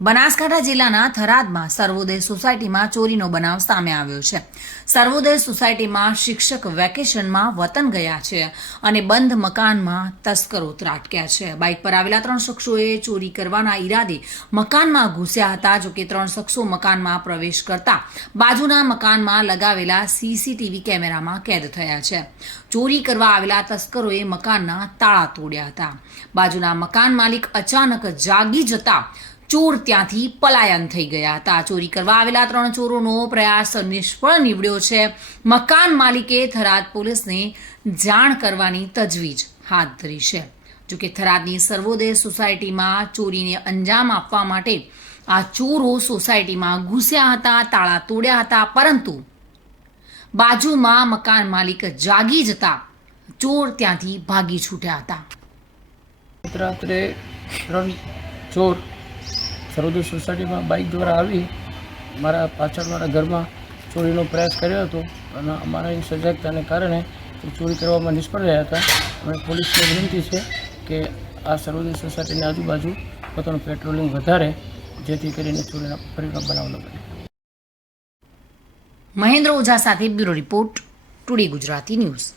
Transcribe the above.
બનાસકાંઠા જિલ્લાના થરાદમાં સર્વોદય સોસાયટીમાં ચોરીનો બનાવ સામે આવ્યો છે। સર્વોદય સોસાયટીમાં શિક્ષક વેકેશનમાં વતન ગયા છે અને બંધ મકાનમાં તસ્કરો ત્રાટક્યા છે। બાઇક પર આવેલા 3 શખ્સોએ ચોરી કરવાના ઈરાદે મકાનમાં ઘૂસ્યા હતા। જોકે 3 શખ્સો મકાનમાં પ્રવેશ કરતા બાજુના મકાનમાં લગાવેલા સીસીટીવી કેમેરામાં કેદ થયા છે। ચોરી કરવા આવેલા તસ્કરોએ મકાનના તાળા તોડ્યા હતા। બાજુના મકાન માલિક અચાનક જાગી જતા ચોર ત્યાંથી પલાયન થઈ ગયા હતા। ચોરી કરવા આવેલા 3 ચોરોનો પ્રયાસ નિષ્ફળ નીવડ્યો છે। મકાન માલિકે થરાદ પોલીસને જાણ કરવાની તજવીજ હાથ ધરી છે। જોકે થરાદની સર્વોદય સોસાયટીમાં ચોરીને અંજામ આપવા માટે આ ચોરો સોસાયટીમાં ઘૂસ્યા હતા, તાળા તોડ્યા હતા, પરંતુ બાજુમાં મકાન માલિક જાગી જતા ચોર ત્યાંથી ભાગી છૂટ્યા હતા। રાત્રે 3 ચોર સર્વોદય સોસાયટીમાં બાઇક દ્વારા આવી મારા પાછળવાળા ઘરમાં ચોરીનો પ્રયાસ કર્યો હતો અને અમારા સજાગતાને કારણે ચોરી કરવામાં નિષ્ફળ રહ્યા હતા। અમે પોલીસને વિનંતી છે કે આ સર્વોદય સોસાયટીની આજુબાજુ પોતાનું પેટ્રોલિંગ વધારે, જેથી કરીને ચોરીના ફરીનો બનાવ ન બને। મહેન્દ્ર ઓઝા સાથે bureau report, today Gujarati news.